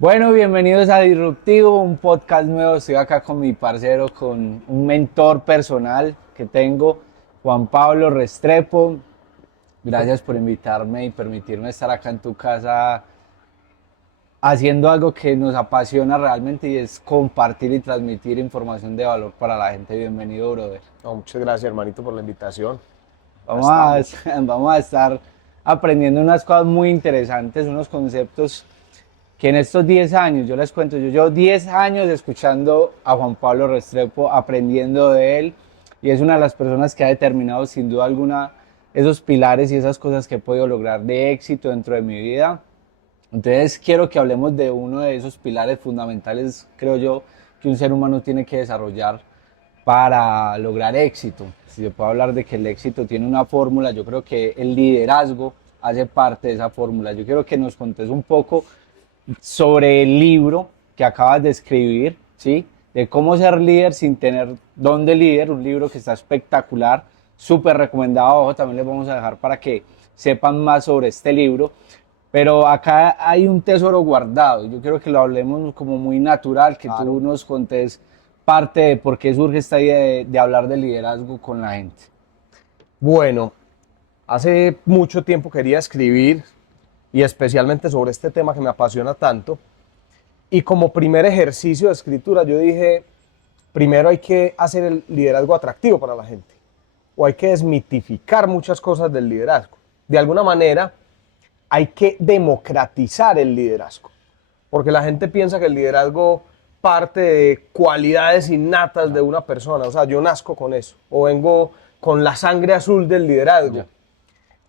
Bueno, bienvenidos a Disruptivo, un podcast nuevo. Estoy acá con mi parcero, con un mentor personal que tengo, Juan Pablo Restrepo. Gracias por invitarme y permitirme estar acá en tu casa haciendo algo que nos apasiona realmente y es compartir y transmitir información de valor para la gente. Bienvenido, brother. No, muchas gracias, hermanito, por la invitación. Acá Vamos a, estamos. vamos a estar aprendiendo unas cosas muy interesantes, unos conceptos que en estos 10 años, yo les cuento, yo llevo 10 años escuchando a Juan Pablo Restrepo, aprendiendo de él, y es una de las personas que ha determinado sin duda alguna esos pilares y esas cosas que he podido lograr de éxito dentro de mi vida. Entonces quiero que hablemos de uno de esos pilares fundamentales, creo yo, que un ser humano tiene que desarrollar para lograr éxito. Si yo puedo hablar de que el éxito tiene una fórmula, yo creo que el liderazgo hace parte de esa fórmula. Yo quiero que nos contes un poco sobre el libro que acabas de escribir, ¿sí? De cómo ser líder sin tener don de líder, un libro que está espectacular, súper recomendado abajo, también les vamos a dejar para que sepan más sobre este libro. Pero acá hay un tesoro guardado, yo quiero que lo hablemos como muy natural, que Claro. tú nos contes parte de por qué surge esta idea de hablar de liderazgo con la gente. Bueno, hace mucho tiempo quería escribir y especialmente sobre este tema que me apasiona tanto. Y como primer ejercicio de escritura yo dije, primero hay que hacer el liderazgo atractivo para la gente o hay que desmitificar muchas cosas del liderazgo. De alguna manera hay que democratizar el liderazgo, porque la gente piensa que el liderazgo parte de cualidades innatas de una persona, o sea, yo nazco con eso, o vengo con la sangre azul del liderazgo. Ya.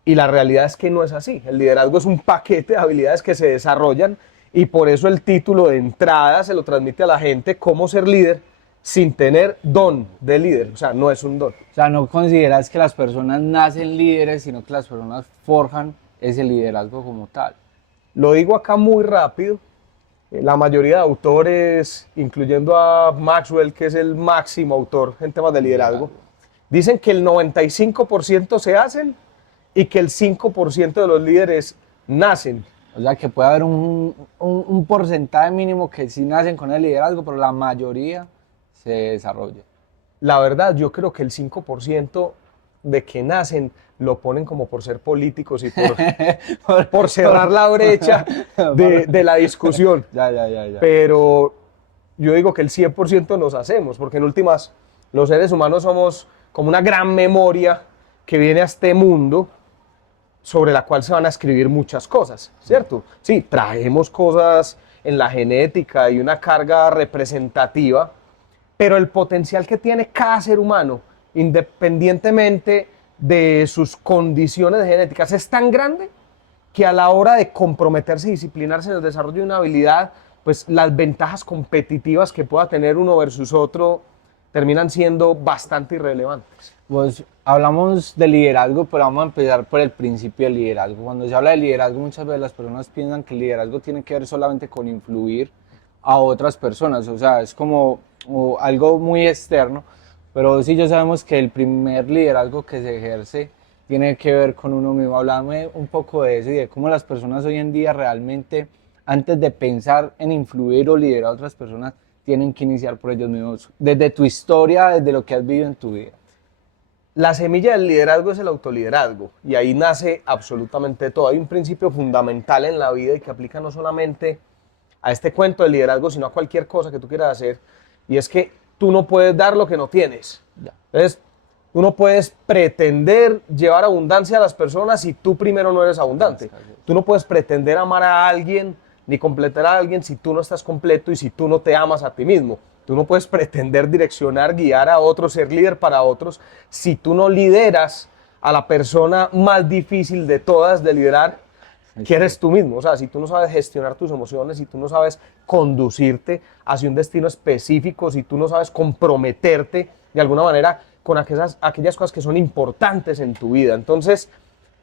Y la realidad es que no es así. El liderazgo es un paquete de habilidades que se desarrollan y por eso el título de entrada se lo transmite a la gente, cómo ser líder sin tener don de líder, o sea, no es un don. O sea, no consideras que las personas nacen líderes, sino que las personas forjan ese liderazgo como tal. Lo digo acá muy rápido. La mayoría de autores, incluyendo a Maxwell, que es el máximo autor en temas de liderazgo, dicen que el 95% se hacen y que el 5% de los líderes nacen. O sea, que puede haber un porcentaje mínimo que sí nacen con el liderazgo, pero la mayoría se desarrolla. La verdad, yo creo que el 5% de que nacen lo ponen como por ser políticos y por cerrar la brecha de la discusión. Ya. Pero yo digo que el 100% nos hacemos, porque en últimas los seres humanos somos como una gran memoria que viene a este mundo sobre la cual se van a escribir muchas cosas, ¿cierto? Sí, traemos cosas en la genética y una carga representativa, pero el potencial que tiene cada ser humano, independientemente de sus condiciones genéticas, es tan grande que a la hora de comprometerse y disciplinarse en el desarrollo de una habilidad, pues las ventajas competitivas que pueda tener uno versus otro terminan siendo bastante irrelevantes. Pues hablamos de liderazgo, pero vamos a empezar por el principio del liderazgo. Cuando se habla de liderazgo, muchas veces las personas piensan que el liderazgo tiene que ver solamente con influir a otras personas, o sea, es como algo muy externo, pero sí ya sabemos que el primer liderazgo que se ejerce tiene que ver con uno mismo. Háblame un poco de eso y de cómo las personas hoy en día realmente, antes de pensar en influir o liderar a otras personas, tienen que iniciar por ellos mismos, desde tu historia, desde lo que has vivido en tu vida. La semilla del liderazgo es el autoliderazgo y ahí nace absolutamente todo. Hay un principio fundamental en la vida y que aplica no solamente a este cuento del liderazgo, sino a cualquier cosa que tú quieras hacer, y es que tú no puedes dar lo que no tienes. Ya. Entonces, tú no puedes pretender llevar abundancia a las personas si tú primero no eres abundante. Tú no puedes pretender amar a alguien ni completar a alguien si tú no estás completo y si tú no te amas a ti mismo. Tú no puedes pretender direccionar, guiar a otros, ser líder para otros si tú no lideras a la persona más difícil de todas de liderar, que eres tú mismo. O sea, si tú no sabes gestionar tus emociones, si tú no sabes conducirte hacia un destino específico, si tú no sabes comprometerte de alguna manera con aquellas cosas que son importantes en tu vida. Entonces,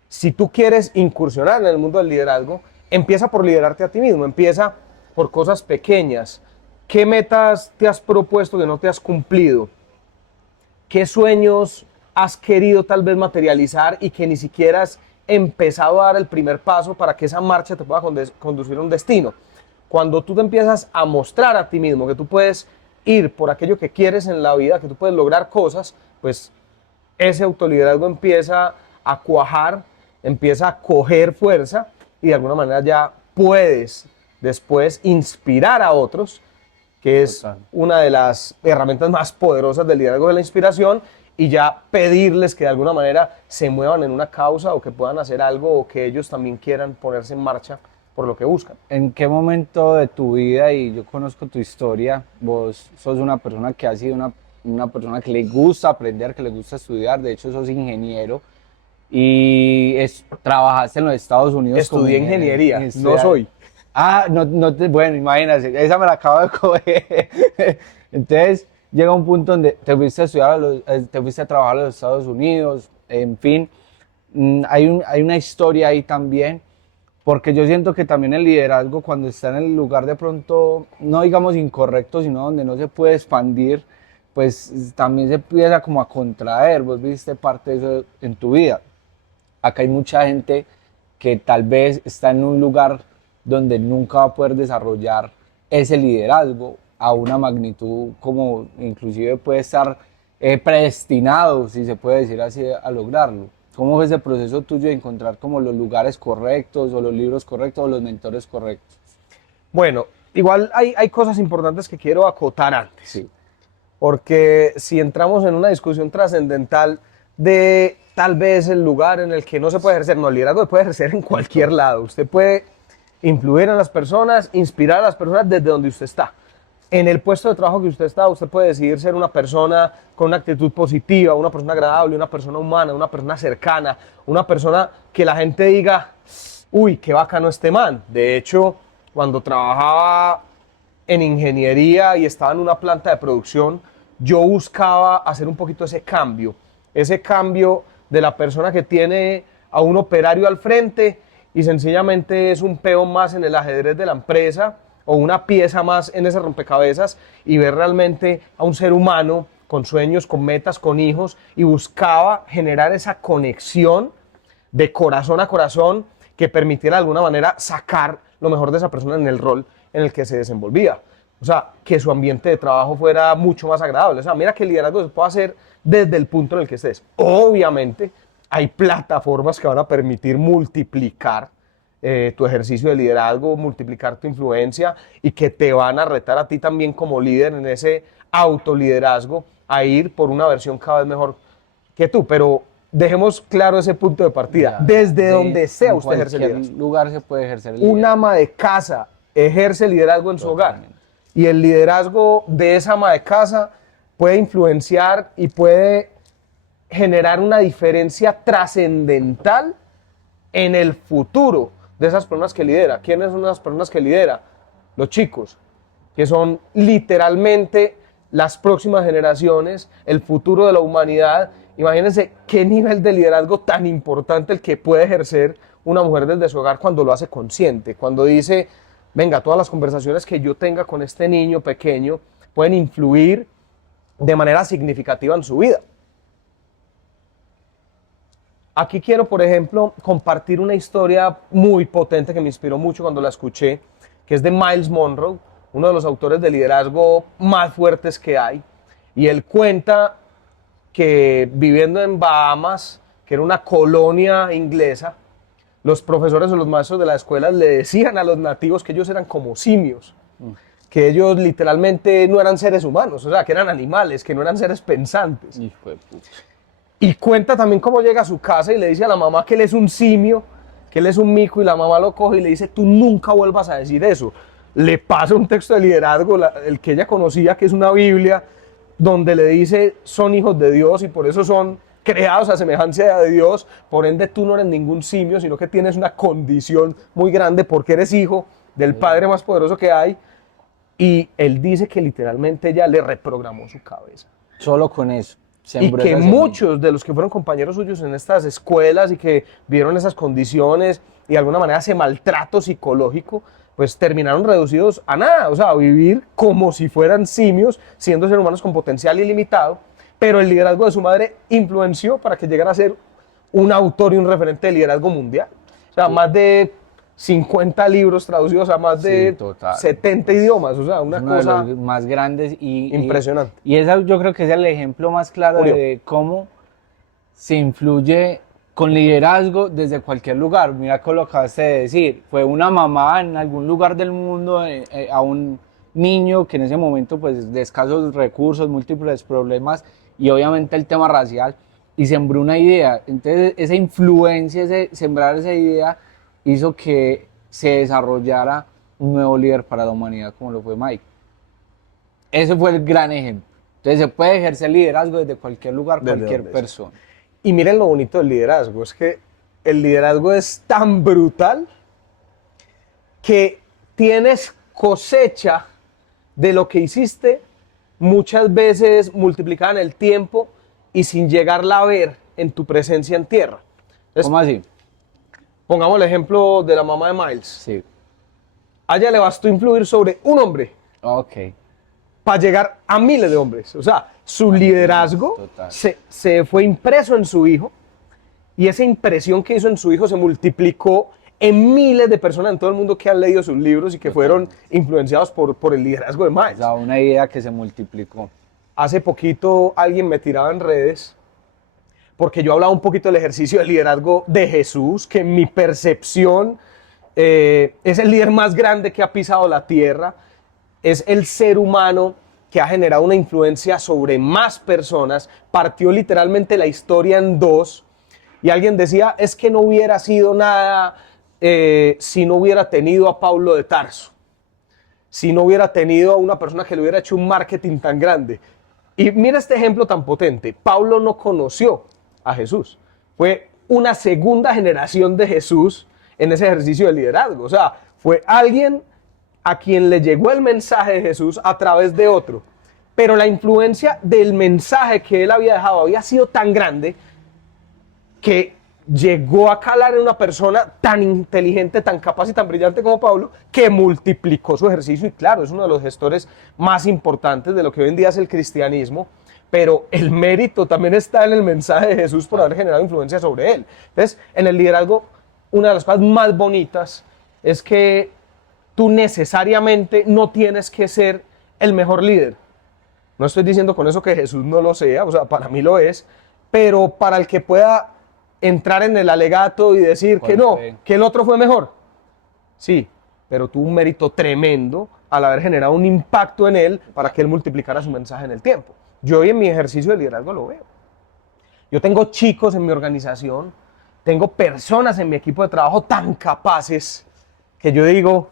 si tú quieres incursionar en el mundo del liderazgo, empieza por liderarte a ti mismo, empieza por cosas pequeñas. ¿Qué metas te has propuesto que no te has cumplido? ¿Qué sueños has querido tal vez materializar y que ni siquiera has empezado a dar el primer paso para que esa marcha te pueda conducir a un destino? Cuando tú te empiezas a mostrar a ti mismo que tú puedes ir por aquello que quieres en la vida, que tú puedes lograr cosas, pues ese autoliderazgo empieza a cuajar, empieza a coger fuerza y de alguna manera ya puedes después inspirar a otros, que es una de las herramientas más poderosas del liderazgo de la inspiración, y ya pedirles que de alguna manera se muevan en una causa o que puedan hacer algo o que ellos también quieran ponerse en marcha por lo que buscan. ¿En qué momento de tu vida, y yo conozco tu historia, vos sos una persona que ha sido una persona que le gusta aprender, que le gusta estudiar, de hecho sos ingeniero y trabajaste en los Estados Unidos? Estudié ingeniería, no soy. Ah, bueno, imagínate, esa me la acabo de coger. Entonces llega un punto donde te fuiste a estudiar, te fuiste a trabajar a los Estados Unidos, en fin, hay una historia ahí también. Porque yo siento que también el liderazgo, cuando está en el lugar de pronto, no digamos incorrecto, sino donde no se puede expandir, pues también se empieza como a contraer. Vos viste parte de eso en tu vida. Acá hay mucha gente que tal vez está en un lugar donde nunca va a poder desarrollar ese liderazgo a una magnitud como inclusive puede estar predestinado, si se puede decir así, a lograrlo. ¿Cómo fue ese proceso tuyo de encontrar como los lugares correctos o los libros correctos o los mentores correctos? Bueno, igual hay cosas importantes que quiero acotar antes. Sí. Porque si entramos en una discusión trascendental de tal vez el lugar en el que no se puede ejercer, no, el liderazgo se puede ejercer en cualquier lado. Usted puede influir en las personas, inspirar a las personas desde donde usted está. En el puesto de trabajo que usted está, usted puede decidir ser una persona con una actitud positiva, una persona agradable, una persona humana, una persona cercana, una persona que la gente diga, uy, qué bacano este man. De hecho, cuando trabajaba en ingeniería y estaba en una planta de producción, yo buscaba hacer un poquito ese cambio de la persona que tiene a un operario al frente y sencillamente es un peón más en el ajedrez de la empresa, o una pieza más en ese rompecabezas, y ver realmente a un ser humano con sueños, con metas, con hijos, y buscaba generar esa conexión de corazón a corazón que permitiera de alguna manera sacar lo mejor de esa persona en el rol en el que se desenvolvía. O sea, que su ambiente de trabajo fuera mucho más agradable. O sea, mira que el liderazgo se puede hacer desde el punto en el que estés. Obviamente, hay plataformas que van a permitir multiplicar tu ejercicio de liderazgo, multiplicar tu influencia y que te van a retar a ti también como líder en ese autoliderazgo a ir por una versión cada vez mejor que tú. Pero dejemos claro ese punto de partida. Desde donde sea usted ejerce liderazgo. En cualquier lugar se puede ejercer el liderazgo. Un ama de casa ejerce liderazgo en su hogar. Y el liderazgo de esa ama de casa puede influenciar y puede generar una diferencia trascendental en el futuro de esas personas que lidera. ¿Quiénes son esas personas que lidera? Los chicos, que son literalmente las próximas generaciones, el futuro de la humanidad. Imagínense qué nivel de liderazgo tan importante el que puede ejercer una mujer desde su hogar cuando lo hace consciente, cuando dice, venga, todas las conversaciones que yo tenga con este niño pequeño pueden influir de manera significativa en su vida. Aquí quiero, por ejemplo, compartir una historia muy potente que me inspiró mucho cuando la escuché, que es de Miles Monroe, uno de los autores de liderazgo más fuertes que hay. Y él cuenta que viviendo en Bahamas, que era una colonia inglesa, los profesores o los maestros de la escuela le decían a los nativos que ellos eran como simios, que ellos literalmente no eran seres humanos, o sea, que eran animales, que no eran seres pensantes. Hijo de puta. Y cuenta también cómo llega a su casa y le dice a la mamá que él es un simio, que él es un mico, y la mamá lo coge y le dice, tú nunca vuelvas a decir eso. Le pasa un texto de liderazgo, el que ella conocía, que es una Biblia, donde le dice, son hijos de Dios y por eso son creados a semejanza de Dios, por ende tú no eres ningún simio, sino que tienes una condición muy grande porque eres hijo del Padre más poderoso que hay. Y él dice que literalmente ella le reprogramó su cabeza. Solo con eso. Y que muchos de los que fueron compañeros suyos en estas escuelas y que vieron esas condiciones y de alguna manera ese maltrato psicológico, pues terminaron reducidos a nada, o sea, a vivir como si fueran simios, siendo seres humanos con potencial ilimitado, pero el liderazgo de su madre influenció para que llegara a ser un autor y un referente de liderazgo mundial. O sea, más de 50 libros traducidos a más de Sí, total. 70 idiomas, o sea, una Es uno cosa de los más grandes impresionante. Y esa yo creo que es el ejemplo más claro Julio. de cómo se influye con liderazgo desde cualquier lugar. Mira que lo acabaste de decir, fue una mamá en algún lugar del mundo a un niño que en ese momento pues de escasos recursos, múltiples problemas y obviamente el tema racial y sembró una idea. Entonces esa influencia, ese sembrar esa idea hizo que se desarrollara un nuevo líder para la humanidad como lo fue Mike. Ese fue el gran ejemplo. Entonces se puede ejercer liderazgo desde cualquier lugar, Desde cualquier donde sea. persona. Y miren lo bonito del liderazgo, es que el liderazgo es tan brutal que tienes cosecha de lo que hiciste muchas veces multiplicada en el tiempo y sin llegarla a ver en tu presencia en tierra. Entonces, ¿Cómo así? pongamos el ejemplo de la mamá de Miles. Sí. A ella le bastó influir sobre un hombre Ok. para llegar a miles de hombres. O sea, su liderazgo Total. se fue impreso en su hijo y esa impresión que hizo en su hijo se multiplicó en miles de personas en todo el mundo que han leído sus libros y que fueron influenciados por el liderazgo de O Miles. sea, una idea que se multiplicó. Hace poquito alguien me tiraba en redes porque yo hablaba un poquito del ejercicio de liderazgo de Jesús, que en mi percepción es el líder más grande que ha pisado la tierra, es el ser humano que ha generado una influencia sobre más personas, partió literalmente la historia en dos, y alguien decía, es que no hubiera sido nada si no hubiera tenido a Pablo de Tarso, si no hubiera tenido a una persona que le hubiera hecho un marketing tan grande. Y mira este ejemplo tan potente, Pablo no conoció a Jesús, fue una segunda generación de Jesús en ese ejercicio de liderazgo, o sea, fue alguien a quien le llegó el mensaje de Jesús a través de otro, pero la influencia del mensaje que él había dejado había sido tan grande que llegó a calar en una persona tan inteligente, tan capaz y tan brillante como Pablo, que multiplicó su ejercicio y claro, es uno de los gestores más importantes de lo que hoy en día es el cristianismo, pero el mérito también está en el mensaje de Jesús por haber generado influencia sobre él. Entonces, en el liderazgo, una de las cosas más bonitas es que tú necesariamente no tienes que ser el mejor líder. No estoy diciendo con eso que Jesús no lo sea, o sea, para mí lo es, pero para el que pueda entrar en el alegato y decir que no, que el otro fue mejor. Sí, pero tuvo un mérito tremendo al haber generado un impacto en él para que él multiplicara su mensaje en el tiempo. Yo hoy en mi ejercicio de liderazgo lo veo. Yo tengo chicos en mi organización, tengo personas en mi equipo de trabajo tan capaces que yo digo,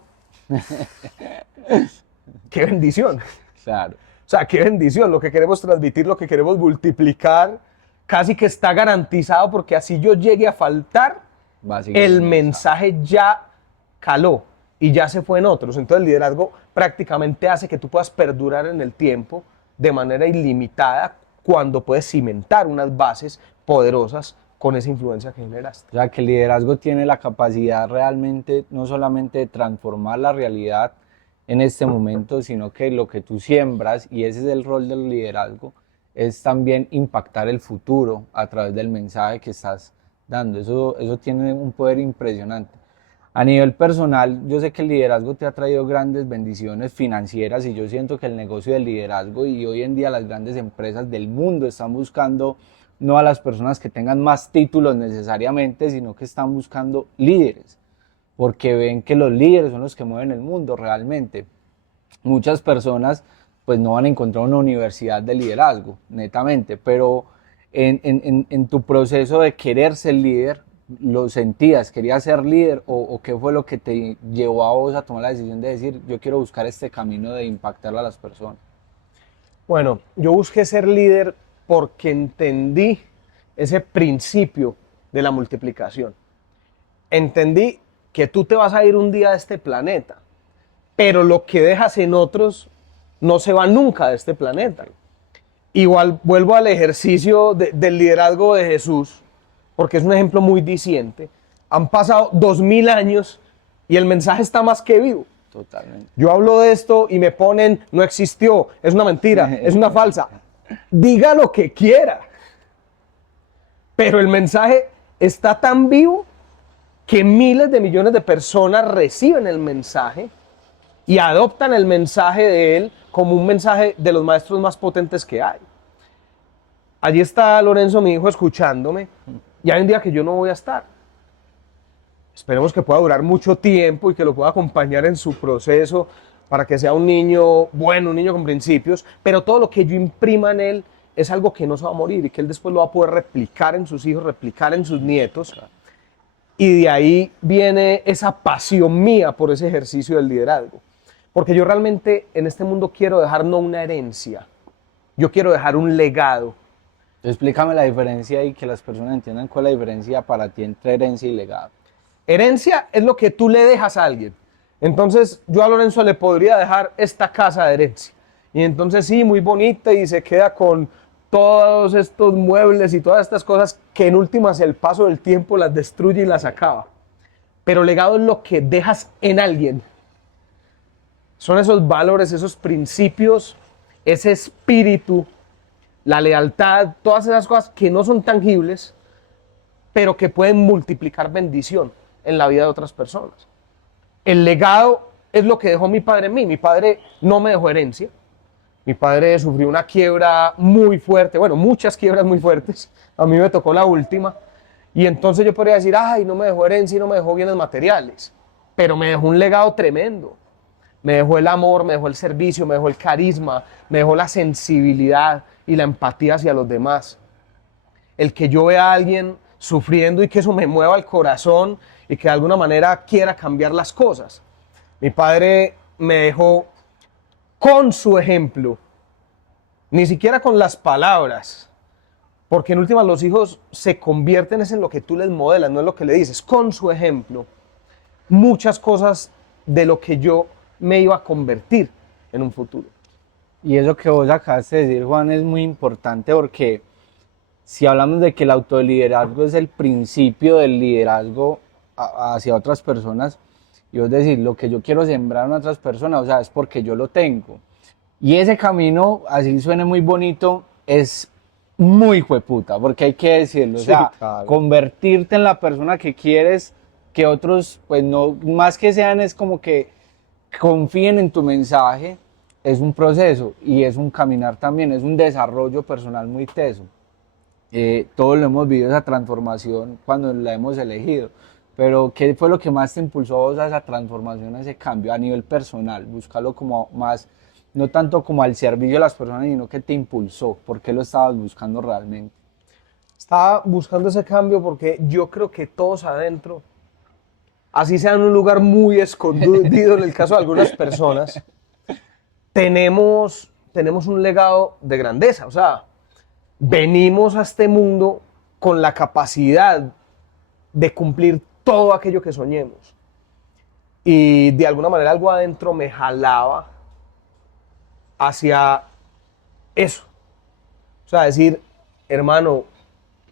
qué bendición. Claro. O sea, qué bendición, lo que queremos transmitir, lo que queremos multiplicar, casi que está garantizado porque así yo llegue a faltar, el mensaje ya caló y ya se fue en otros. Entonces el liderazgo prácticamente hace que tú puedas perdurar en el tiempo de manera ilimitada cuando puedes cimentar unas bases poderosas con esa influencia que generaste. O sea, que el liderazgo tiene la capacidad realmente no solamente de transformar la realidad en este momento, sino que lo que tú siembras, y ese es el rol del liderazgo, es también impactar el futuro a través del mensaje que estás dando. Eso tiene un poder impresionante. A nivel personal, yo sé que el liderazgo te ha traído grandes bendiciones financieras y yo siento que el negocio del liderazgo y hoy en día las grandes empresas del mundo están buscando no a las personas que tengan más títulos necesariamente, sino que están buscando líderes, porque ven que los líderes son los que mueven el mundo realmente. Muchas personas pues no van a encontrar una universidad de liderazgo, netamente, pero en tu proceso de querer ser líder, ¿lo sentías? ¿Querías ser líder? ¿O qué fue lo que te llevó a vos a tomar la decisión de decir, yo quiero buscar este camino de impactar a las personas? Bueno, yo busqué ser líder porque entendí ese principio de la multiplicación. Entendí que tú te vas a ir un día de este planeta, pero lo que dejas en otros no se va nunca de este planeta. Igual vuelvo al ejercicio del liderazgo de Jesús, porque es un ejemplo muy diciente. Han pasado 2000 años y el mensaje está más que vivo. Totalmente. Yo hablo de esto y me ponen, no existió, es una mentira, es una falsa. Diga lo que quiera. Pero el mensaje está tan vivo que miles de millones de personas reciben el mensaje y adoptan el mensaje de él como un mensaje de los maestros más potentes que hay. Allí está Lorenzo, mi hijo, escuchándome, y hay un día que yo no voy a estar. Esperemos que pueda durar mucho tiempo y que lo pueda acompañar en su proceso para que sea un niño bueno, un niño con principios, pero todo lo que yo imprima en él es algo que no se va a morir y que él después lo va a poder replicar en sus hijos, replicar en sus nietos. Y de ahí viene esa pasión mía por ese ejercicio del liderazgo. Porque yo realmente en este mundo quiero dejar no una herencia, yo quiero dejar un legado. Explícame la diferencia y que las personas entiendan cuál es la diferencia para ti entre herencia y legado. Herencia es lo que tú le dejas a alguien. Entonces yo a Lorenzo le podría dejar esta casa de herencia. Y entonces sí, muy bonita y se queda con todos estos muebles y todas estas cosas que en últimas el paso del tiempo las destruye y las acaba. Pero legado es lo que dejas en alguien. Son esos valores, esos principios, ese espíritu, la lealtad, todas esas cosas que no son tangibles, pero que pueden multiplicar bendición en la vida de otras personas. El legado es lo que dejó mi padre en mí. Mi padre no me dejó herencia. Mi padre sufrió una quiebra muy fuerte, bueno, muchas quiebras muy fuertes. A mí me tocó la última. Y entonces yo podría decir, ay, no me dejó herencia y no me dejó bienes materiales. Pero me dejó un legado tremendo. Me dejó el amor, me dejó el servicio, me dejó el carisma, me dejó la sensibilidad y la empatía hacia los demás. El que yo vea a alguien sufriendo y que eso me mueva el corazón y que de alguna manera quiera cambiar las cosas. Mi padre me dejó con su ejemplo, ni siquiera con las palabras, porque en últimas los hijos se convierten en lo que tú les modelas, no en lo que le dices, con su ejemplo, muchas cosas de lo que yo me iba a convertir en un futuro. Y eso que vos acabaste de decir, Juan, es muy importante porque si hablamos de que el autoliderazgo es el principio del liderazgo hacia otras personas, y es decir, lo que yo quiero sembrar en otras personas, o sea, es porque yo lo tengo. Y ese camino, así suene muy bonito, es muy jueputa, porque hay que decirlo, o sea, claro. Convertirte en la persona que quieres, que otros, pues no, más que sean, es como que confíen en tu mensaje, es un proceso y es un caminar también, es un desarrollo personal muy teso. Todos lo hemos vivido, esa transformación cuando la hemos elegido, pero ¿qué fue lo que más te impulsó a vos a esa transformación, a ese cambio a nivel personal? Búscalo como más, no tanto como al servicio de las personas, sino que te impulsó, ¿por qué lo estabas buscando realmente? Estaba buscando ese cambio porque yo creo que todos adentro, así sea en un lugar muy escondido en el caso de algunas personas, tenemos un legado de grandeza. O sea, venimos a este mundo con la capacidad de cumplir todo aquello que soñemos. Y de alguna manera algo adentro me jalaba hacia eso. O sea, decir, hermano,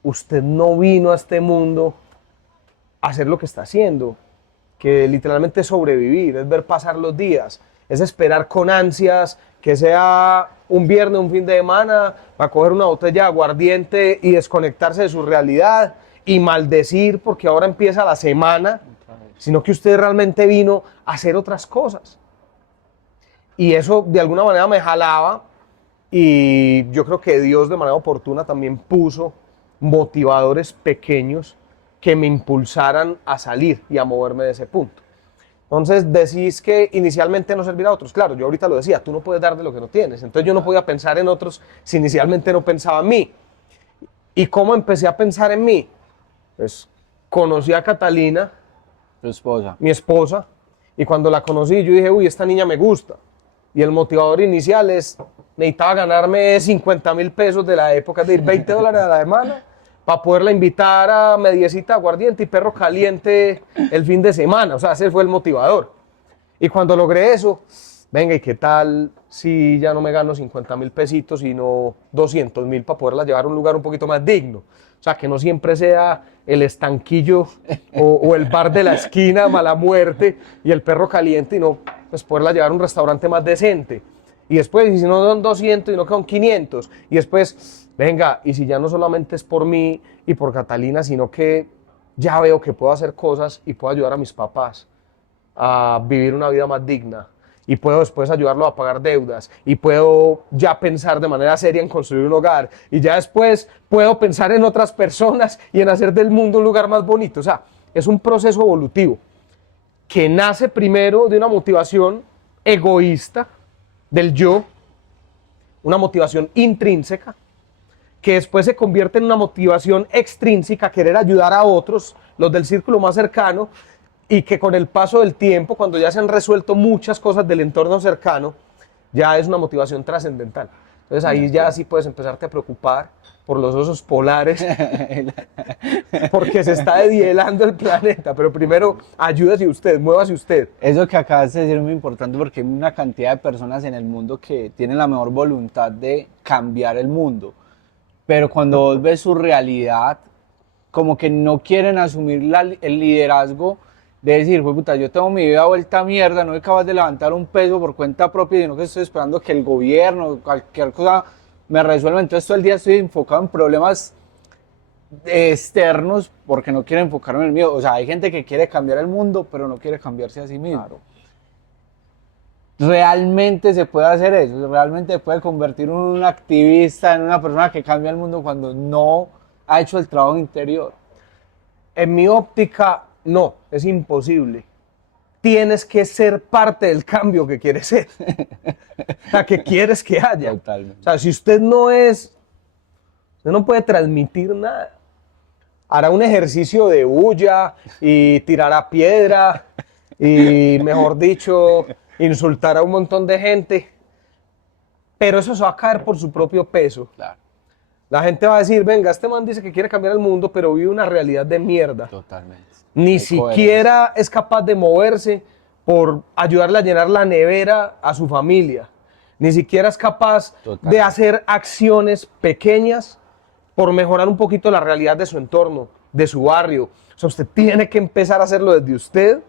usted no vino a este mundo a hacer lo que está haciendo, que literalmente es sobrevivir, es ver pasar los días, es esperar con ansias que sea un viernes, un fin de semana, para coger una botella de aguardiente y desconectarse de su realidad y maldecir porque ahora empieza la semana, sino que usted realmente vino a hacer otras cosas. Y eso de alguna manera me jalaba y yo creo que Dios de manera oportuna también puso motivadores pequeños que me impulsaran a salir y a moverme de ese punto. Entonces decís que inicialmente no servir a otros. Claro, yo ahorita lo decía, tú no puedes dar de lo que no tienes. Entonces yo no podía pensar en otros si inicialmente no pensaba en mí. ¿Y cómo empecé a pensar en mí? Pues conocí a Catalina, Tu esposa. mi esposa, y cuando la conocí yo dije, uy, esta niña me gusta. Y el motivador inicial es, necesitaba ganarme 50.000 pesos de la época, es decir, $20 a la semana, para poderla invitar a mediecita, aguardiente y perro caliente el fin de semana. O sea, ese fue el motivador. Y cuando logré eso, venga, ¿y qué tal si ya no me gano 50.000 pesitos, sino 200.000 para poderla llevar a un lugar un poquito más digno? O sea, que no siempre sea el estanquillo o el bar de la esquina, mala muerte, y el perro caliente, y no, pues poderla llevar a un restaurante más decente. Y después, y si no son 200 y no son 500, y después, venga, y si ya no solamente es por mí y por Catalina, sino que ya veo que puedo hacer cosas y puedo ayudar a mis papás a vivir una vida más digna. Y puedo después ayudarlo a pagar deudas. Y puedo ya pensar de manera seria en construir un hogar. Y ya después puedo pensar en otras personas y en hacer del mundo un lugar más bonito. O sea, es un proceso evolutivo que nace primero de una motivación egoísta, del yo, una motivación intrínseca, que después se convierte en una motivación extrínseca, querer ayudar a otros, los del círculo más cercano, y que con el paso del tiempo, cuando ya se han resuelto muchas cosas del entorno cercano, ya es una motivación trascendental. Entonces ahí ya sí puedes empezarte a preocupar por los osos polares, porque se está deshielando el planeta, pero primero ayúdese usted, muévase usted. Eso que acabas de decir es muy importante porque hay una cantidad de personas en el mundo que tienen la mejor voluntad de cambiar el mundo, pero cuando vos ves su realidad, como que no quieren asumir el liderazgo de decir, "Jue puta, yo tengo mi vida vuelta a mierda, no soy capaz de levantar un peso por cuenta propia, sino que estoy esperando que el gobierno o cualquier cosa me resuelva, entonces todo el día estoy enfocado en problemas externos porque no quiero enfocarme en el mío". O sea, hay gente que quiere cambiar el mundo, pero no quiere cambiarse a sí mismo. Claro. Realmente se puede hacer eso, realmente se puede convertir en un activista, en una persona que cambia el mundo cuando no ha hecho el trabajo interior. En mi óptica, no, es imposible. Tienes que ser parte del cambio que quieres ser, o sea, que quieres que haya. Totalmente. O sea, si usted no es, usted no puede transmitir nada. Hará un ejercicio de bulla y tirará piedra y, mejor dicho, insultará a un montón de gente, pero eso se va a caer por su propio peso. Claro, La gente va a decir, venga, este man dice que quiere cambiar el mundo, pero vive una realidad de mierda. totalmente. Ni Hay siquiera es capaz de moverse por ayudarle a llenar la nevera a su familia. Ni siquiera es capaz Totalmente. de hacer acciones pequeñas por mejorar un poquito la realidad de su entorno, de su barrio. O sea, usted tiene que empezar a hacerlo desde usted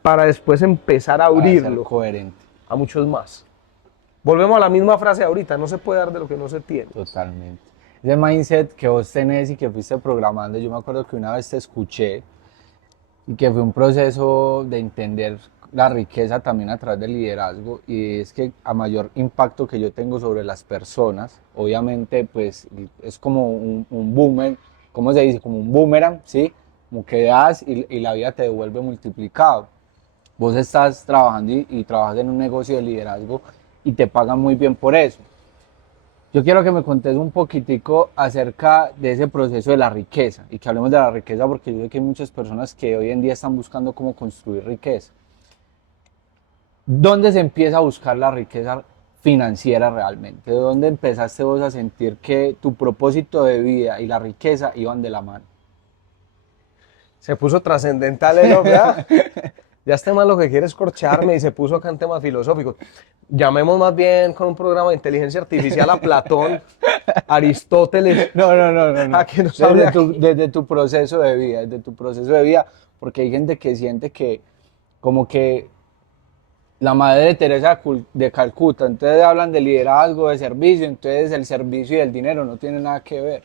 para después empezar a Para ser abrirlo coherente. a muchos más. Volvemos a la misma frase de ahorita, no se puede dar de lo que no se tiene. Totalmente. Ese mindset que vos tenés y que fuiste programando, yo me acuerdo que una vez te escuché y que fue un proceso de entender la riqueza también a través del liderazgo, y es que a mayor impacto que yo tengo sobre las personas, obviamente pues es como un boomer, ¿cómo se dice? Como un boomerang, ¿sí? Como que das y la vida te devuelve multiplicado. Vos estás trabajando y trabajas en un negocio de liderazgo y te pagan muy bien por eso. Yo quiero que me contes un poquitico acerca de ese proceso de la riqueza y que hablemos de la riqueza porque yo sé que hay muchas personas que hoy en día están buscando cómo construir riqueza. ¿Dónde se empieza a buscar la riqueza financiera realmente? ¿De dónde empezaste vos a sentir que tu propósito de vida y la riqueza iban de la mano? Se puso trascendental el hombre, ¿ah? Ya este man lo que quiere es corcharme y se puso acá en temas filosóficos. Llamemos más bien con un programa de inteligencia artificial a Platón, Aristóteles. No. A que nos hable aquí. Desde tu proceso de vida, desde tu proceso de vida, porque hay gente que siente que como que la Madre Teresa de Calcuta, entonces hablan de liderazgo, de servicio, entonces el servicio y el dinero no tienen nada que ver,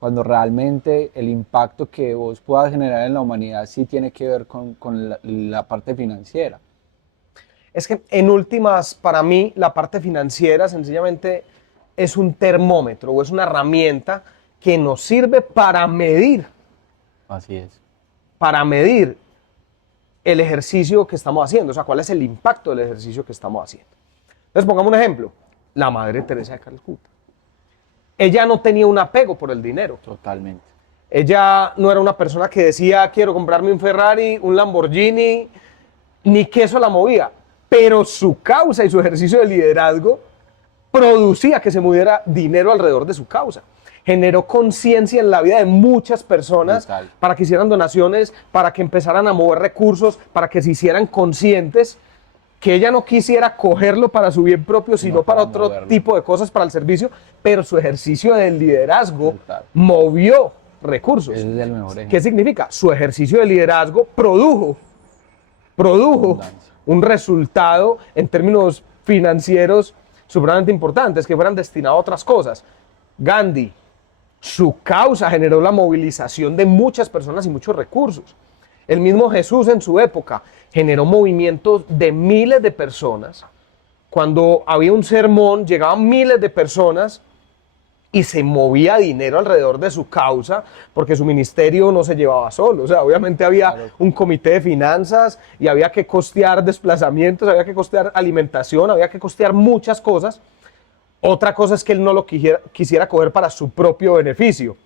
cuando realmente el impacto que vos puedas generar en la humanidad sí tiene que ver con la parte financiera. Es que en últimas, para mí, la parte financiera sencillamente es un termómetro o es una herramienta que nos sirve para medir Así es. El ejercicio que estamos haciendo, o sea, cuál es el impacto del ejercicio que estamos haciendo. Entonces, pongamos un ejemplo, la Madre Teresa de Calcuta. Ella no tenía un apego por el dinero. Totalmente. Ella no era una persona que decía, quiero comprarme un Ferrari, un Lamborghini, ni que eso la movía. Pero su causa y su ejercicio de liderazgo producía que se moviera dinero alrededor de su causa. Generó conciencia en la vida de muchas personas. Total. Para que hicieran donaciones, para que empezaran a mover recursos, para que se hicieran conscientes, que ella no quisiera cogerlo para su bien propio, sino para otro moverlo. tipo de cosas, para el servicio, pero su ejercicio de liderazgo Total. movió recursos. Ese es el mejor ejemplo. ¿Qué significa? Su ejercicio de liderazgo produjo Abundancia. un resultado en términos financieros supremamente importantes que fueran destinados a otras cosas. Gandhi, Su causa generó la movilización de muchas personas y muchos recursos. El mismo Jesús en su época generó movimientos de miles de personas. Cuando había un sermón, llegaban miles de personas y se movía dinero alrededor de su causa, porque su ministerio no se llevaba solo. O sea, obviamente había un comité de finanzas y había que costear desplazamientos, había que costear alimentación, había que costear muchas cosas. Otra cosa es que él no lo quisiera coger para su propio beneficio.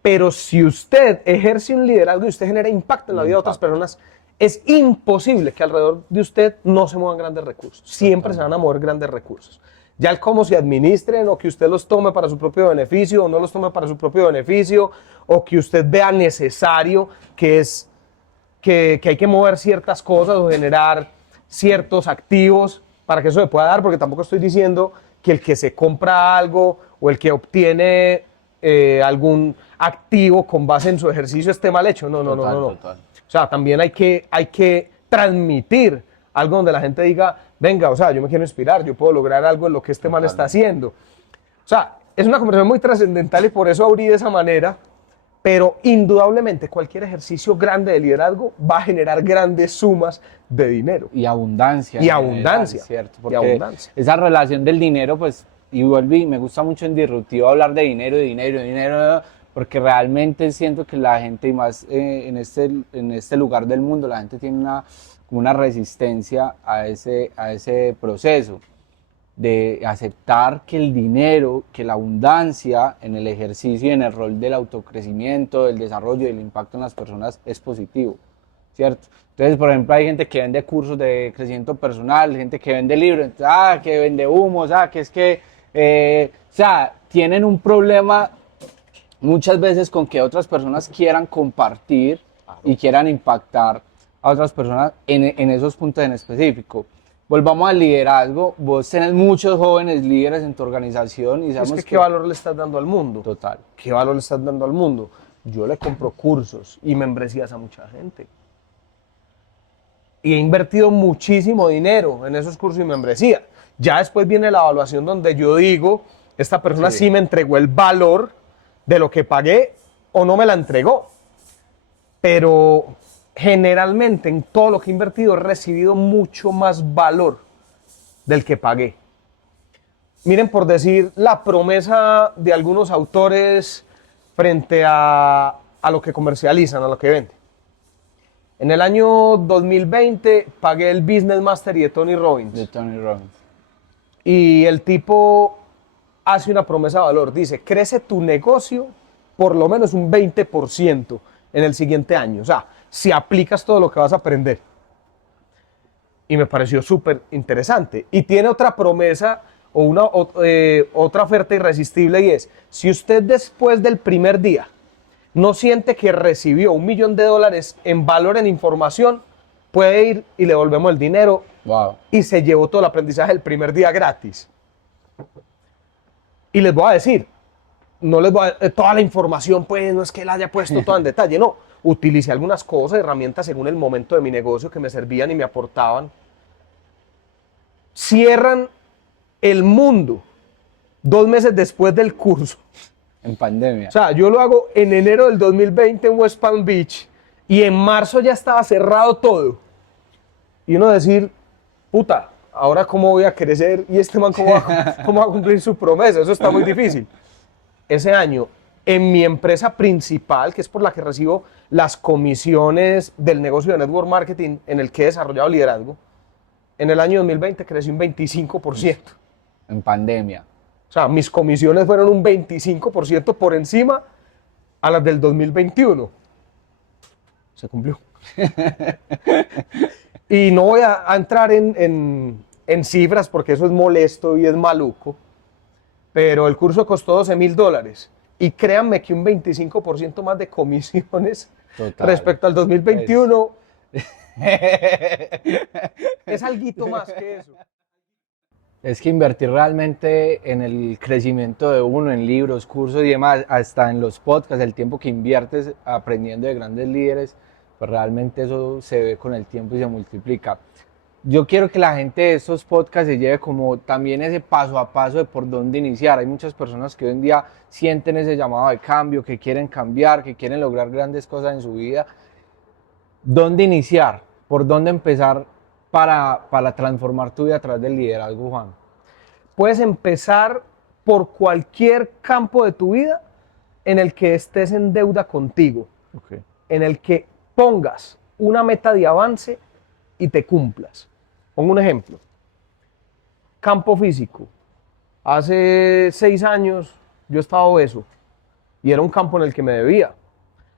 Pero si usted ejerce un liderazgo y usted genera impacto en la vida de otras personas, es imposible que alrededor de usted no se muevan grandes recursos. Siempre se van a mover grandes recursos. Ya el cómo se administren, o que usted los tome para su propio beneficio o no los tome para su propio beneficio, o que usted vea necesario que hay que mover ciertas cosas o generar ciertos activos para que eso se pueda dar, porque tampoco estoy diciendo que el que se compra algo o el que obtiene algún activo con base en su ejercicio esté mal hecho. No. Total. O sea, también hay que transmitir algo donde la gente diga, venga, o sea, yo me quiero inspirar, yo puedo lograr algo en lo que este man está haciendo. O sea, es una conversación muy trascendental y por eso abrí de esa manera, pero indudablemente cualquier ejercicio grande de liderazgo va a generar grandes sumas de dinero. Y abundancia. Y abundancia. ¿Cierto? Y Porque abundancia. esa relación del dinero, pues, y volví, me gusta mucho en Disruptivo hablar de dinero, porque realmente siento que la gente, y más en este lugar del mundo, la gente tiene una resistencia a ese proceso de aceptar que el dinero, que la abundancia en el ejercicio y en el rol del autocrecimiento, del desarrollo y del impacto en las personas es positivo, ¿cierto? Entonces, por ejemplo, hay gente que vende cursos de crecimiento personal, gente que vende libros, que vende humos, que es que, o sea, tienen un problema muchas veces con que otras personas quieran compartir y quieran impactar a otras personas en esos puntos en específico. Volvamos al liderazgo. Vos tenés muchos jóvenes líderes en tu organización y sabemos ¿qué valor le estás dando al mundo? Total. ¿Qué valor le estás dando al mundo? Yo le compro cursos y membresías a mucha gente. Y he invertido muchísimo dinero en esos cursos y membresías. Ya después viene la evaluación donde yo digo, esta persona sí me entregó el valor de lo que pagué o no me la entregó. Pero generalmente en todo lo que he invertido he recibido mucho más valor del que pagué. Miren, por decir la promesa de algunos autores frente a lo que comercializan, a lo que venden. En el año 2020 pagué el Business Mastery de Tony Robbins. Y el tipo hace una promesa de valor. Dice, crece tu negocio por lo menos un 20% en el siguiente año. O sea, si aplicas todo lo que vas a aprender. Y me pareció súper interesante. Y tiene otra promesa o otra oferta irresistible y es, si usted después del primer día no siente que recibió $1 millón en valor en información, puede ir y le volvemos el dinero. Wow. Y se llevó todo el aprendizaje el primer día gratis. Y les voy a decir, no les voy a toda la información, pues no es que la haya puesto todo en detalle, no. Utilicé algunas cosas, herramientas según el momento de mi negocio que me servían y me aportaban. Cierran el mundo 2 meses después del curso. En pandemia. O sea, yo lo hago en enero del 2020 en West Palm Beach y en marzo ya estaba cerrado todo. Y uno decir, puta, ahora cómo voy a crecer y este man cómo va a cumplir su promesa, eso está muy difícil. Ese año, en mi empresa principal, que es por la que recibo las comisiones del negocio de network marketing en el que he desarrollado liderazgo, en el año 2020 crecí un 25%. En pandemia. O sea, mis comisiones fueron un 25% por encima a las del 2021. Se cumplió. Y no voy a entrar en cifras porque eso es molesto y es maluco, pero el curso costó $12,000 y créanme que un 25% más de comisiones respecto al 2021 es alguito más que eso. Es que invertir realmente en el crecimiento de uno, en libros, cursos y demás, hasta en los podcasts, el tiempo que inviertes aprendiendo de grandes líderes, pues realmente eso se ve con el tiempo y se multiplica. yo quiero que la gente de estos podcasts se lleve como también ese paso a paso de por dónde iniciar. Hay muchas personas que hoy en día sienten ese llamado de cambio, que quieren cambiar, que quieren lograr grandes cosas en su vida. ¿Dónde iniciar? ¿Por dónde empezar para transformar tu vida a través del liderazgo, Juan? Puedes empezar por cualquier campo de tu vida en el que estés en deuda contigo, Okay. en el que pongas una meta de avance y te cumplas. Pongo un ejemplo. Campo físico. Hace 6 años yo estaba obeso y era un campo en el que me debía.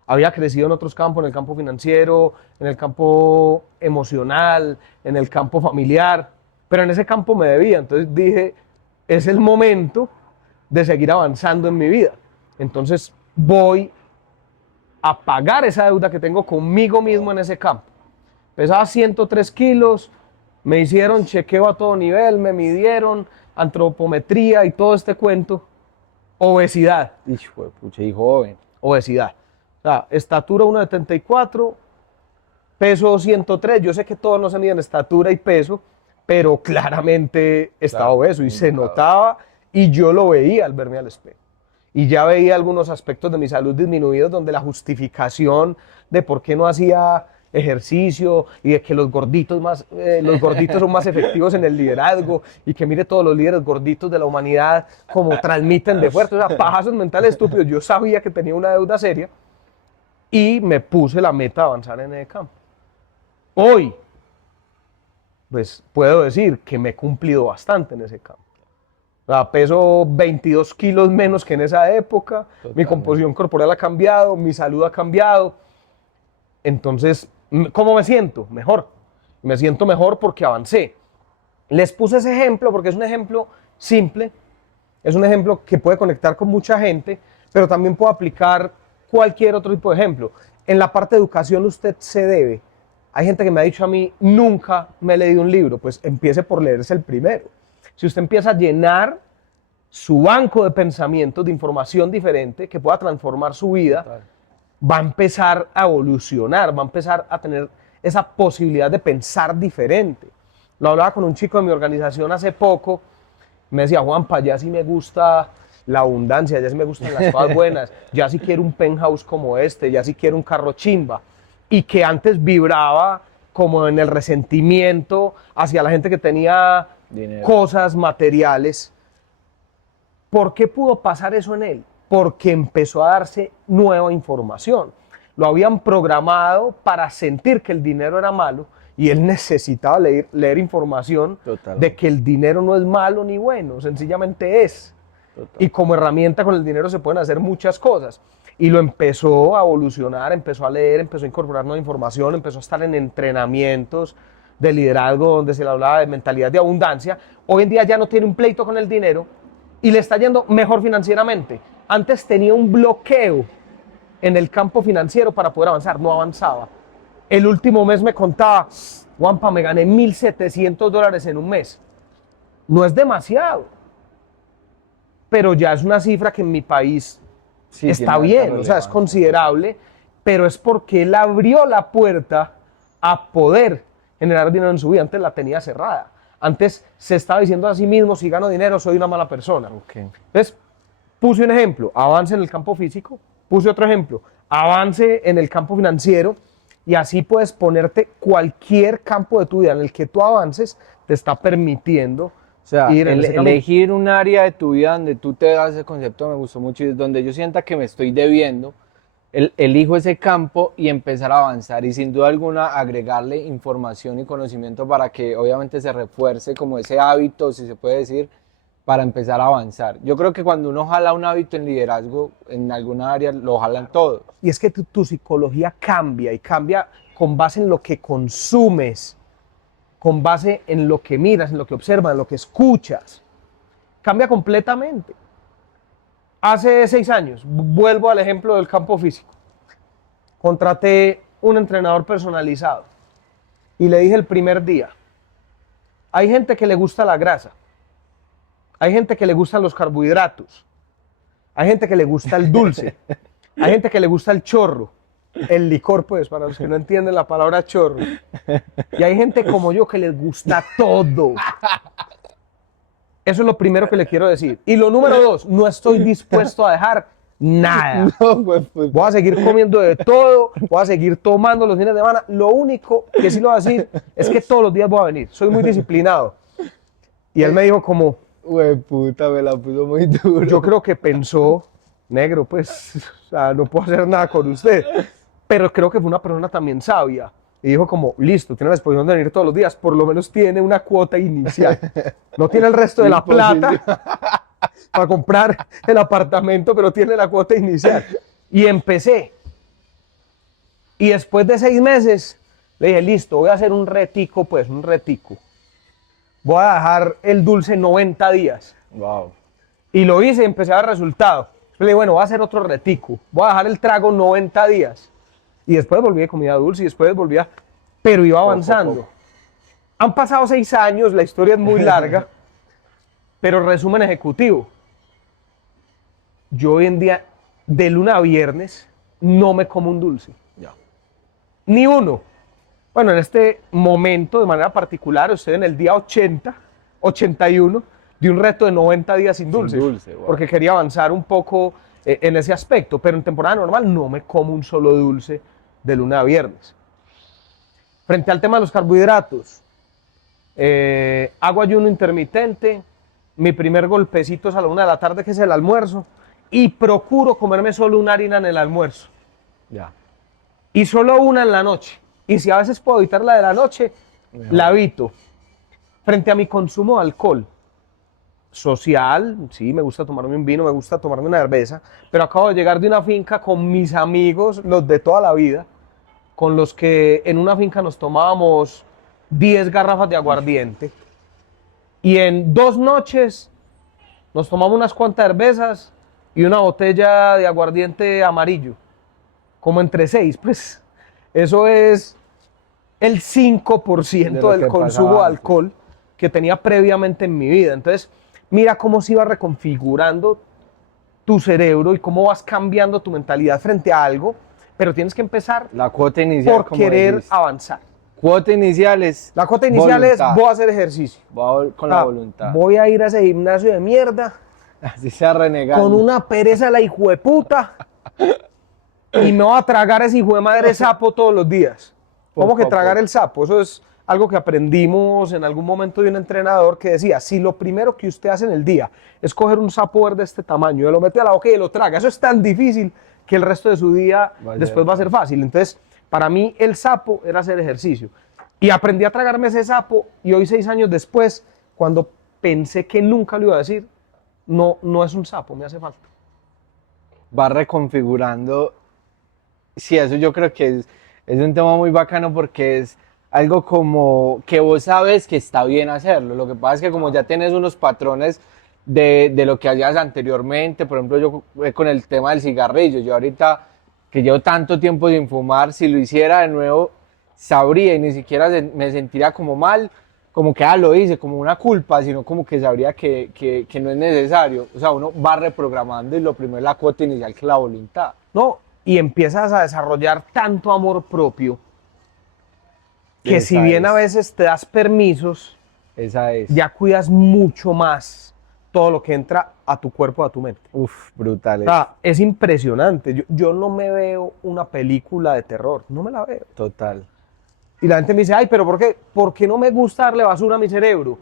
Había crecido en otros campos, en el campo financiero, en el campo emocional, en el campo familiar, pero en ese campo me debía. Entonces dije, es el momento de seguir avanzando en mi vida. Entonces voy a pagar esa deuda que tengo conmigo mismo en ese campo. Pesaba 103 kilos, me hicieron chequeo a todo nivel, me midieron, antropometría y todo este cuento. Obesidad. Hijo de pucha, y joven. Obesidad. O sea, estatura 1,74, peso 103. Yo sé que todos no se miden estatura y peso, pero claramente estaba obeso y se notaba y yo lo veía al verme al espejo. Y ya veía algunos aspectos de mi salud disminuidos donde la justificación de por qué no hacía ejercicio y de que los gorditos son más efectivos en el liderazgo y que mire todos los líderes gorditos de la humanidad como transmiten de fuerte, o sea, pajazos mentales estúpidos. Yo sabía que tenía una deuda seria y me puse la meta de avanzar en el campo. Hoy, pues puedo decir que me he cumplido bastante en ese campo. O sea, peso 22 kilos menos que en esa época, Totalmente. mi composición corporal ha cambiado, mi salud ha cambiado. Entonces, ¿cómo me siento? Mejor. Me siento mejor porque avancé. Les puse ese ejemplo porque es un ejemplo simple, es un ejemplo que puede conectar con mucha gente, pero también puedo aplicar cualquier otro tipo de ejemplo. En la parte de educación usted se debe. Hay gente que me ha dicho a mí, nunca me he leído un libro. Pues empiece por leerse el primero. Si usted empieza a llenar su banco de pensamientos, de información diferente que pueda transformar su vida, Total. va a empezar a evolucionar, va a empezar a tener esa posibilidad de pensar diferente. Lo hablaba con un chico de mi organización hace poco, me decía, Juanpa, ya sí me gusta la abundancia, ya sí me gustan las cosas buenas, ya sí quiero un penthouse como este, ya sí quiero un carro chimba, y que antes vibraba como en el resentimiento hacia la gente que tenía Dinero. cosas materiales. ¿Por qué pudo pasar eso en él? Porque empezó a darse nueva información. Lo habían programado para sentir que el dinero era malo y él necesitaba leer información Totalmente. de que el dinero no es malo ni bueno, sencillamente es. Total. Y como herramienta con el dinero se pueden hacer muchas cosas. Y lo empezó a evolucionar, empezó a leer, empezó a incorporar nueva información, empezó a estar en entrenamientos de liderazgo donde se le hablaba de mentalidad de abundancia. Hoy en día ya no tiene un pleito con el dinero y le está yendo mejor financieramente. Antes tenía un bloqueo en el campo financiero para poder avanzar, no avanzaba. El último mes me contaba, Juanpa, me gané $1,700 en un mes. No es demasiado, pero ya es una cifra que en mi país Sí, está tiene bien, alta o sea, es relevancia. considerable, pero es porque él abrió la puerta a poder generar dinero en su vida. Antes la tenía cerrada. Antes se estaba diciendo a sí mismo, si gano dinero soy una mala persona. Okay. Entonces, puse un ejemplo, avance en el campo físico, puse otro ejemplo, avance en el campo financiero, y así puedes ponerte cualquier campo de tu vida en el que tú avances, te está permitiendo O sea, ir en ese camino. elegir un área de tu vida donde tú te das ese concepto me gustó mucho y es donde yo sienta que me estoy debiendo, elijo ese campo y empezar a avanzar y sin duda alguna agregarle información y conocimiento para que obviamente se refuerce como ese hábito, si se puede decir, para empezar a avanzar. Yo creo que cuando uno jala un hábito en liderazgo en alguna área, lo jalan todos. Y es que tu psicología cambia y cambia con base en lo que consumes, con base en lo que miras, en lo que observas, en lo que escuchas. Cambia completamente. Hace 6 años, vuelvo al ejemplo del campo físico, contraté un entrenador personalizado y le dije el primer día, hay gente que le gusta la grasa, hay gente que le gustan los carbohidratos, hay gente que le gusta el dulce, hay gente que le gusta el chorro, el licor, pues, para los que no entienden la palabra chorro. Y hay gente como yo que les gusta todo. Eso es lo primero que le quiero decir. Y lo número 2, no estoy dispuesto a dejar nada. No, pues, Voy a seguir comiendo de todo, voy a seguir tomando los fines de semana. Lo único que sí lo voy a decir es que todos los días voy a venir. Soy muy disciplinado. Y él me dijo como, güey, puta, me la puso muy duro. yo creo que pensó, negro, pues, o sea, no puedo hacer nada con usted. Pero creo que fue una persona también sabia. Y dijo como, listo, tiene la disposición de venir todos los días, por lo menos tiene una cuota inicial. No tiene el resto de la plata para comprar el apartamento, pero tiene la cuota inicial. Y empecé. Y después de 6 meses, le dije, listo, voy a hacer un retico, pues, un retico. Voy a dejar el dulce 90 días. Wow. Y lo hice y empecé a ver resultado. Le dije, bueno, voy a hacer otro retico. Voy a dejar el trago 90 días. Y después volví a comida dulce y después volví a... Pero iba avanzando. Poco. Han pasado 6 años, la historia es muy larga, pero resumen ejecutivo. Yo hoy en día, de lunes a viernes, no me como un dulce. Ya. Ni uno. Bueno, en este momento, de manera particular, estoy en el día 80, 81, de un reto de 90 días sin dulce. Wow. Porque quería avanzar un poco en ese aspecto, pero en temporada normal no me como un solo dulce de lunes a viernes. Frente al tema de los carbohidratos, hago ayuno intermitente, mi primer golpecito es a la 1 de la tarde, que es el almuerzo, y procuro comerme solo una harina en el almuerzo. Ya. Y solo una en la noche. Y si a veces puedo evitar la de la noche, Mejor. la evito. Frente a mi consumo de alcohol social, sí, me gusta tomarme un vino, me gusta tomarme una cerveza, pero acabo de llegar de una finca con mis amigos, los de toda la vida, con los que en una finca nos tomábamos 10 garrafas de aguardiente. Y en 2 noches nos tomamos unas cuantas cervezas y una botella de aguardiente amarillo, como entre 6, pues eso es el 5% De lo del que consumo pasaba de alcohol que tenía previamente en mi vida. Entonces, mira cómo se iba reconfigurando tu cerebro y cómo vas cambiando tu mentalidad frente a algo, pero tienes que empezar La cuota inicial, por como querer dijiste. avanzar. Cuota inicial es La cuota inicial es, voluntad. voy a hacer ejercicio. Con la voluntad. Voy a ir a ese gimnasio de mierda Así sea renegando. con una pereza la hijueputa y me voy a tragar ese hijo de madre sapo todos los días. ¿Cómo Poco que a tragar poco. el sapo? Eso es algo que aprendimos en algún momento de un entrenador que decía, si lo primero que usted hace en el día es coger un sapo verde de este tamaño, y lo mete a la boca y lo traga, eso es tan difícil que el resto de su día después va a ser fácil. Entonces, para mí el sapo era hacer ejercicio. Y aprendí a tragarme ese sapo y hoy 6 años después, cuando pensé que nunca lo iba a decir, no es un sapo, me hace falta. Va reconfigurando. Sí, eso yo creo que es un tema muy bacano porque es algo como que vos sabes que está bien hacerlo. Lo que pasa es que como ya tienes unos patrones de lo que hacías anteriormente, por ejemplo, yo con el tema del cigarrillo, yo ahorita que llevo tanto tiempo sin fumar, si lo hiciera de nuevo, sabría y ni siquiera me sentiría como mal, como que lo hice, como una culpa, sino como que sabría que no es necesario. O sea, uno va reprogramando y lo primero es la cuota inicial, que es la voluntad. No, y empiezas a desarrollar tanto amor propio que Esa si bien es. a veces te das permisos, Esa es. ya cuidas mucho más todo lo que entra a tu cuerpo, a tu mente. Uf, brutal. O sea, es impresionante. Yo no me veo una película de terror, no me la veo. Total. Y la gente me dice, ay, pero ¿por qué? Porque no me gusta darle basura a mi cerebro.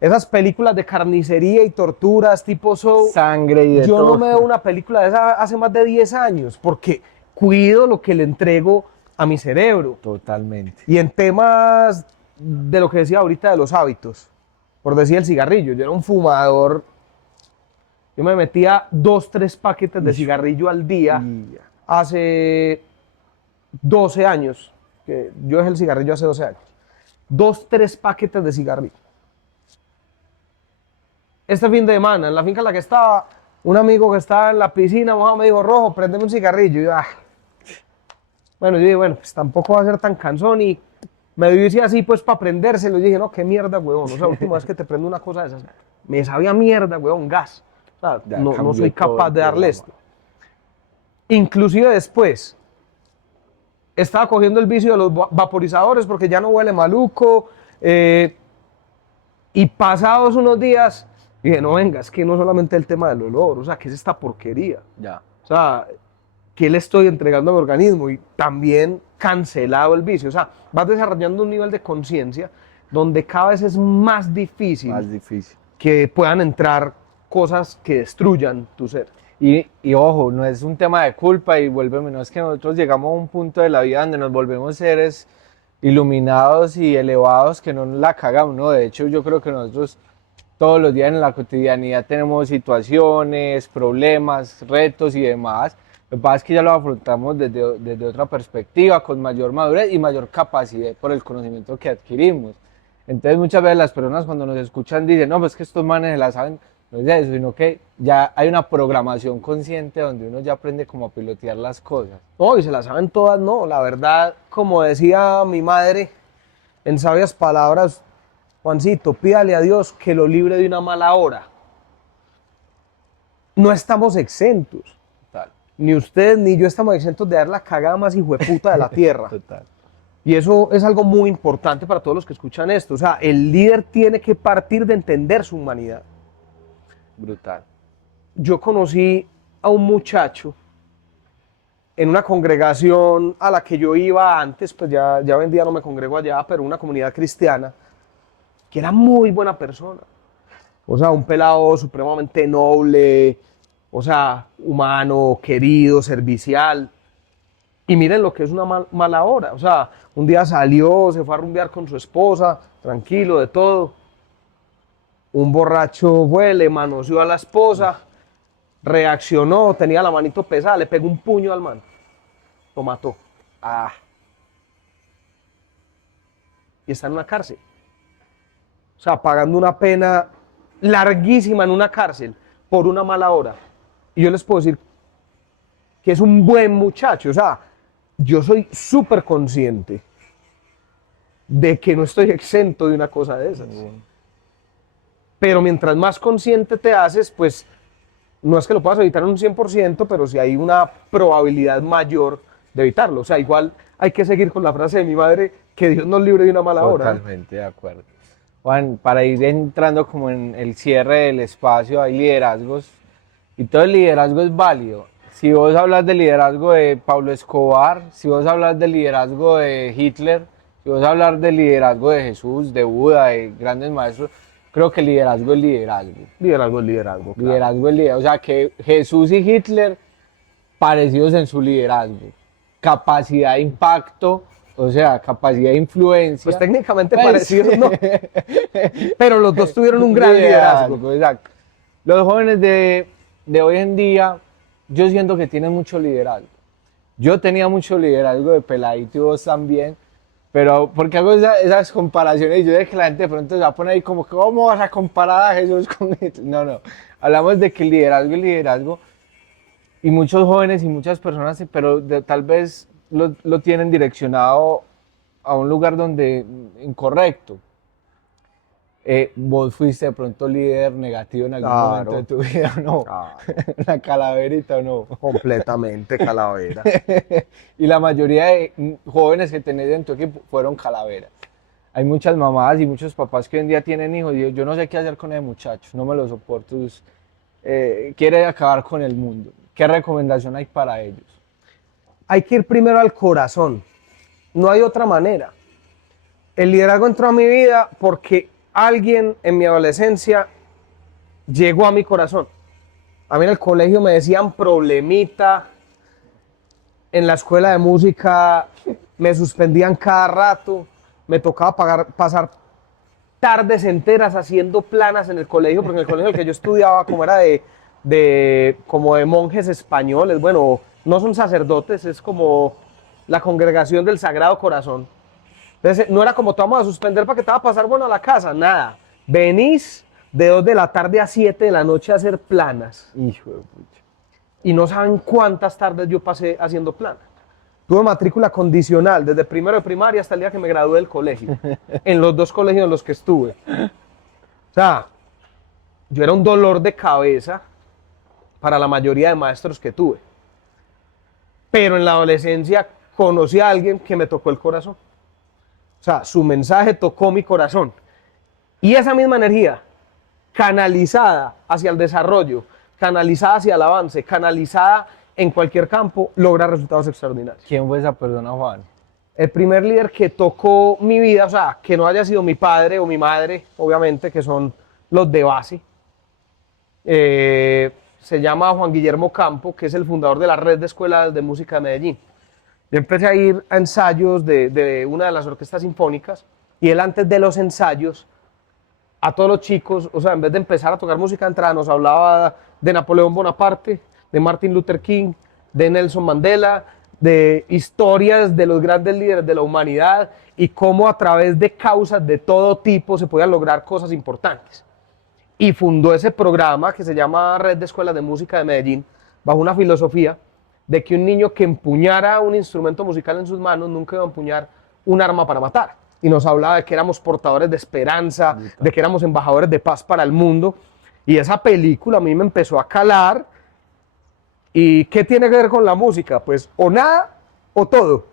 Esas películas de carnicería y torturas tipo Saw, Sangre y de yo todo. no me veo una película de esa hace más de 10 años, porque cuido lo que le entrego a mi cerebro. Totalmente. Y en temas de lo que decía ahorita de los hábitos, por decir el cigarrillo, yo era un fumador, yo me metía 2, 3 paquetes de cigarrillo al día hace 12 años, que yo dejé el cigarrillo hace 12 años, 2, 3 paquetes de cigarrillo. Este fin de semana, en la finca en la que estaba, un amigo que estaba en la piscina, me dijo, Rojo, préndeme un cigarrillo. Y yo, bueno, yo dije, bueno, pues tampoco va a ser tan cansón y me dio así pues para prendérselo. Yo dije, no, qué mierda, huevón. O sea, la última vez que te prendo una cosa de esas, me sabía mierda, huevón, gas. O sea, Ya no cambió soy todo capaz el de darle programa. esto. Inclusive después, estaba cogiendo el vicio de los vaporizadores porque ya no huele maluco. Y pasados unos días, dije, no, venga, es que no solamente el tema del olor, o sea, ¿qué es esta porquería? Ya. O sea, ¿qué le estoy entregando a mi organismo? Y también cancelado el vicio. O sea, vas desarrollando un nivel de conciencia donde cada vez es más difícil Más difícil. que puedan entrar cosas que destruyan tu ser. Y ojo, no es un tema de culpa y vuélveme, no es que nosotros llegamos a un punto de la vida donde nos volvemos seres iluminados y elevados que no nos la cagamos, ¿no? De hecho, yo creo que nosotros todos los días en la cotidianidad tenemos situaciones, problemas, retos y demás. Lo que pasa es que ya lo afrontamos desde otra perspectiva, con mayor madurez y mayor capacidad por el conocimiento que adquirimos. Entonces muchas veces las personas cuando nos escuchan dicen, no, pues que estos manes se la saben, no es eso, sino que ya hay una programación consciente donde uno ya aprende como a pilotear las cosas. No, y se las saben todas, no. La verdad, como decía mi madre, en sabias palabras, Juancito, pídale a Dios que lo libre de una mala hora. No estamos exentos. Total. Ni usted ni yo estamos exentos de dar la cagada más hijueputa de la tierra. Total. Y eso es algo muy importante para todos los que escuchan esto. O sea, el líder tiene que partir de entender su humanidad. Brutal. Yo conocí a un muchacho en una congregación a la que yo iba antes, pues ya hoy en día no me congrego allá, pero una comunidad cristiana, que era muy buena persona. O sea, un pelado supremamente noble, o sea, humano, querido, servicial. Y miren lo que es una mala hora. O sea, un día salió, se fue a rumbear con su esposa, tranquilo de todo. Un borracho fue, le manoseó a la esposa, reaccionó, tenía la manito pesada, le pegó un puño al man. Lo mató. Ah, Y está en una cárcel. O sea, pagando una pena larguísima en una cárcel por una mala hora. Y yo les puedo decir que es un buen muchacho. O sea, yo soy súper consciente de que no estoy exento de una cosa de esas. Pero mientras más consciente te haces, pues no es que lo puedas evitar en un 100%, pero sí hay una probabilidad mayor de evitarlo. O sea, igual hay que seguir con la frase de mi madre, que Dios nos libre de una mala hora. totalmente de acuerdo. Juan, para ir entrando como en el cierre del espacio, hay liderazgos y todo el liderazgo es válido. Si vos hablas del liderazgo de Pablo Escobar, si vos hablas del liderazgo de Hitler, si vos hablas del liderazgo de Jesús, de Buda, de grandes maestros, creo que liderazgo es liderazgo. Liderazgo es liderazgo. Claro. Liderazgo es liderazgo. O sea, que Jesús y Hitler parecidos en su liderazgo. Capacidad de impacto, o sea, capacidad de influencia. Pues técnicamente Pues, parecidos, no. Pero los dos tuvieron un gran liderazgo. Exacto. Los jóvenes de hoy en día, yo siento que tienen mucho liderazgo. Yo tenía mucho liderazgo de peladito y vos también, pero porque hago esas comparaciones y yo sé que la gente de pronto se va a poner ahí como que ¿cómo vas a comparar a Jesús con Hitler? No, no. Hablamos de que el liderazgo es liderazgo y muchos jóvenes y muchas personas, pero tal vez lo tienen direccionado a un lugar donde incorrecto. Vos fuiste de pronto líder negativo en algún Claro. momento de tu vida, ¿o no? Claro. La calaverita, ¿o no? Completamente calavera. Y la mayoría de jóvenes que tenés en tu equipo fueron calaveras. Hay muchas mamás y muchos papás que hoy en día tienen hijos y yo no sé qué hacer con ese muchacho, no me lo soporto. Quiere acabar con el mundo. ¿Qué recomendación hay para ellos? Hay que ir primero al corazón. No hay otra manera. El liderazgo entró a mi vida porque alguien en mi adolescencia llegó a mi corazón. A mí en el colegio me decían problemita. En la escuela de música me suspendían cada rato. Me tocaba pasar tardes enteras haciendo planas en el colegio, porque en el colegio en el que yo estudiaba, como era como de monjes españoles, bueno, no son sacerdotes, es como la congregación del Sagrado Corazón. Entonces, no era como te vamos a suspender para que te va a pasar bueno a la casa, nada. Venís de 2 de la tarde a 7 de la noche a hacer planas. Hijo de pucha. Y no saben cuántas tardes yo pasé haciendo planas. Tuve matrícula condicional desde primero de primaria hasta el día que me gradué del colegio. En los 2 colegios en los que estuve. O sea, yo era un dolor de cabeza para la mayoría de maestros que tuve. Pero en la adolescencia conocí a alguien que me tocó el corazón. O sea, su mensaje tocó mi corazón. Y esa misma energía, canalizada hacia el desarrollo, canalizada hacia el avance, canalizada en cualquier campo, logra resultados extraordinarios. ¿Quién fue esa persona, Juan? El primer líder que tocó mi vida, o sea, que no haya sido mi padre o mi madre, obviamente, que son los de base, se llama Juan Guillermo Campo, que es el fundador de la Red de Escuelas de Música de Medellín. Yo empecé a ir a ensayos de una de las orquestas sinfónicas y él antes de los ensayos, a todos los chicos, o sea, en vez de empezar a tocar música de entrada, nos hablaba de Napoleón Bonaparte, de Martin Luther King, de Nelson Mandela, de historias de los grandes líderes de la humanidad y cómo a través de causas de todo tipo se podían lograr cosas importantes. Y fundó ese programa que se llama Red de Escuelas de Música de Medellín, bajo una filosofía de que un niño que empuñara un instrumento musical en sus manos nunca iba a empuñar un arma para matar. Y nos hablaba de que éramos portadores de esperanza, de que éramos embajadores de paz para el mundo. Y esa película a mí me empezó a calar. ¿Y qué tiene que ver con la música? Pues o nada o todo.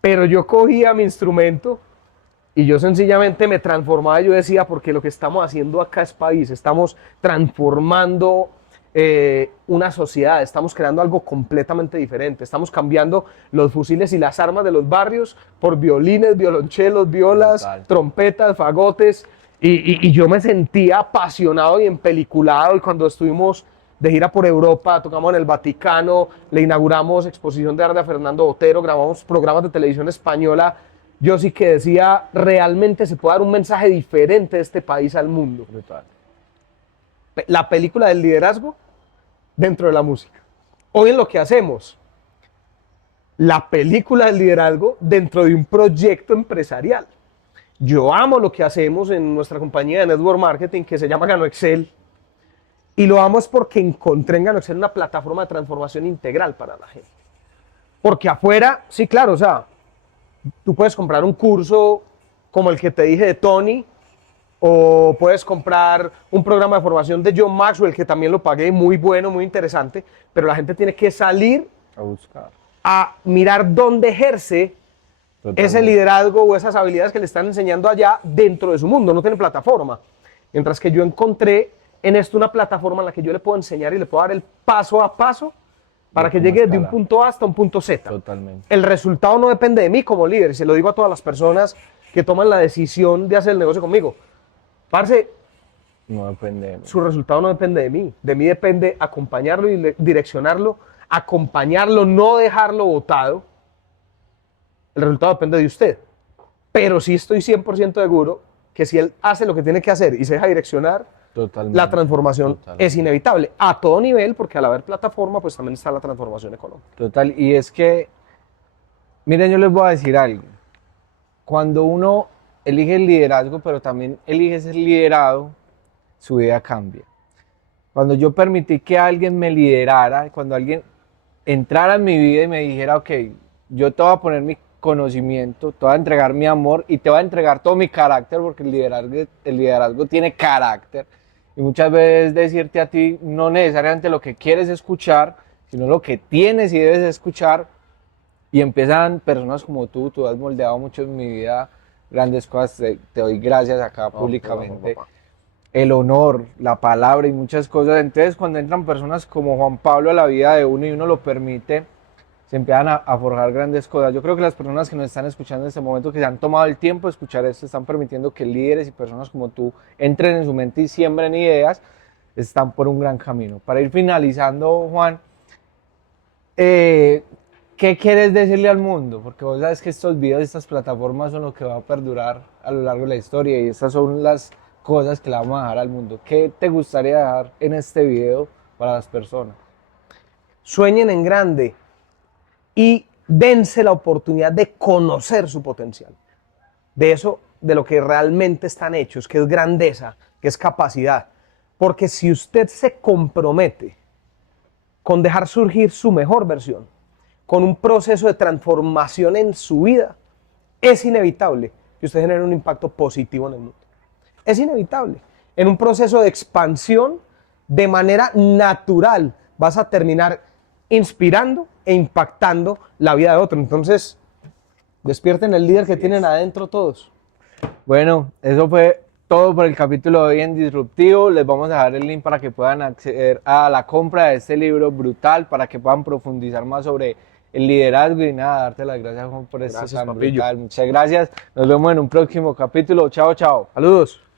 Pero yo cogía mi instrumento y yo sencillamente me transformaba. Yo decía, porque lo que estamos haciendo acá es país, estamos transformando una sociedad, estamos creando algo completamente diferente, estamos cambiando los fusiles y las armas de los barrios por violines, violonchelos, violas, trompetas, fagotes, y yo me sentía apasionado y empeliculado. Y cuando estuvimos de gira por Europa, tocamos en el Vaticano, le inauguramos exposición de arte a Fernando Botero, grabamos programas de televisión española, yo sí que decía, realmente se puede dar un mensaje diferente de este país al mundo. La película del liderazgo dentro de la música. Hoy en lo que hacemos, la película del liderazgo dentro de un proyecto empresarial. Yo amo lo que hacemos en nuestra compañía de network marketing que se llama GanoExcel, y lo amo es porque encontré en GanoExcel una plataforma de transformación integral para la gente. Porque afuera, sí, claro, o sea, tú puedes comprar un curso como el que te dije de Tony, o puedes comprar un programa de formación de John Maxwell, que también lo pagué, muy bueno, muy interesante, pero la gente tiene que salir A buscar. a mirar dónde ejerce ese liderazgo o esas habilidades que le están enseñando allá dentro de su mundo, no tiene plataforma. Mientras que yo encontré en esto una plataforma en la que yo le puedo enseñar y le puedo dar el paso a paso para que llegue desde un punto A hasta un punto Z. Totalmente. El resultado no depende de mí como líder, y se lo digo a todas las personas que toman la decisión de hacer el negocio conmigo. Parce, No depende de mí. su resultado no depende de mí depende acompañarlo y direccionarlo, acompañarlo, no dejarlo botado. El resultado depende de usted, pero sí estoy 100% seguro que si él hace lo que tiene que hacer y se deja direccionar, Totalmente. la transformación es inevitable, a todo nivel, porque al haber plataforma, pues también está la transformación económica. Total, y es que, miren, yo les voy a decir algo. Cuando uno elige el liderazgo, pero también elige ser liderado, su vida cambia. Cuando yo permití que alguien me liderara, cuando alguien entrara en mi vida y me dijera, ok, yo te voy a poner mi conocimiento, te voy a entregar mi amor y te voy a entregar todo mi carácter, porque el liderazgo tiene carácter. Y muchas veces decirte a ti no necesariamente lo que quieres escuchar, sino lo que tienes y debes escuchar. Y empiezan personas como tú has moldeado mucho en mi vida, grandes cosas, te doy gracias acá públicamente. El honor, la palabra y muchas cosas. Entonces cuando entran personas como Juan Pablo a la vida de uno y uno lo permite, se empiezan a forjar grandes cosas. Yo creo que las personas que nos están escuchando en este momento, que se han tomado el tiempo de escuchar esto, están permitiendo que líderes y personas como tú entren en su mente y siembren ideas, están por un gran camino. Para ir finalizando, Juan, ¿qué quieres decirle al mundo? Porque vos sabes que estos videos, estas plataformas son lo que va a perdurar a lo largo de la historia y estas son las cosas que le vamos a dejar al mundo. ¿Qué te gustaría dejar en este video para las personas? Sueñen en grande y dense la oportunidad de conocer su potencial. De eso, de lo que realmente están hechos, que es grandeza, que es capacidad. Porque si usted se compromete con dejar surgir su mejor versión, con un proceso de transformación en su vida, es inevitable que usted genere un impacto positivo en el mundo. Es inevitable. En un proceso de expansión, de manera natural, vas a terminar inspirando e impactando la vida de otro. Entonces, despierten el líder que tienen adentro todos. Bueno, eso fue todo por el capítulo de hoy en Disruptivo. Les vamos a dejar el link para que puedan acceder a la compra de este libro brutal, para que puedan profundizar más sobre el liderazgo y nada, darte las gracias, Juan, por esto Gracias, tan papillo. brutal. Muchas gracias. Nos vemos en un próximo capítulo. Chao, chao. Saludos.